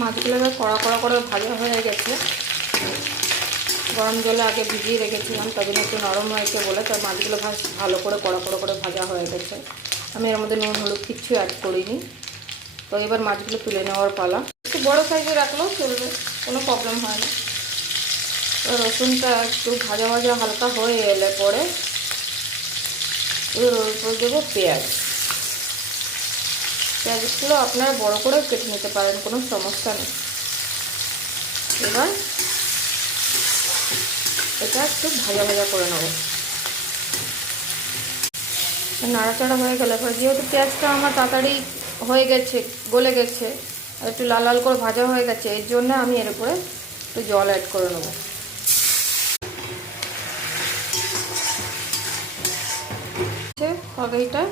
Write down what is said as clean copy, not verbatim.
মাছগুলো এবার কড়া কড়া করে ভাজা হয়ে গেছে। গরম জলে আগে ভিজিয়ে রেখেছিলাম, তার জন্য একটু নরম হয়েছে বলে তার মাছগুলো ভালো করে কড়া কড়া করে ভাজা হয়ে গেছে। আমি এর মধ্যে নুন হলুদ কিচ্ছু অ্যাড করিনি। তো এবার মাছগুলো তুলে নেওয়ার পালা। একটু বড়ো সাইজে রাখলেও চলবে, কোনো প্রবলেম হয় না। রসুনটা একটু ভাজা ভাজা হালকা হয়ে এলে পরে এর উপর দেবো পেঁয়াজ। পেঁয়াজগুলো আপনারা বড় করে কেটে নিতে পারেন, কোনো সমস্যা নেই। এবার এটা একটু ভাজা ভাজা করে নেব। নাড়াচাড়া হয়ে গেলে পরে যেহেতু পেঁয়াজটা আমার তাড়াতাড়ি হয়ে গেছে, গলে গেছে, আর একটু লাল লাল করে ভাজা হয়ে গেছে, এর জন্য আমি এর উপরে একটু জল অ্যাড করে নেব। তরকারিটা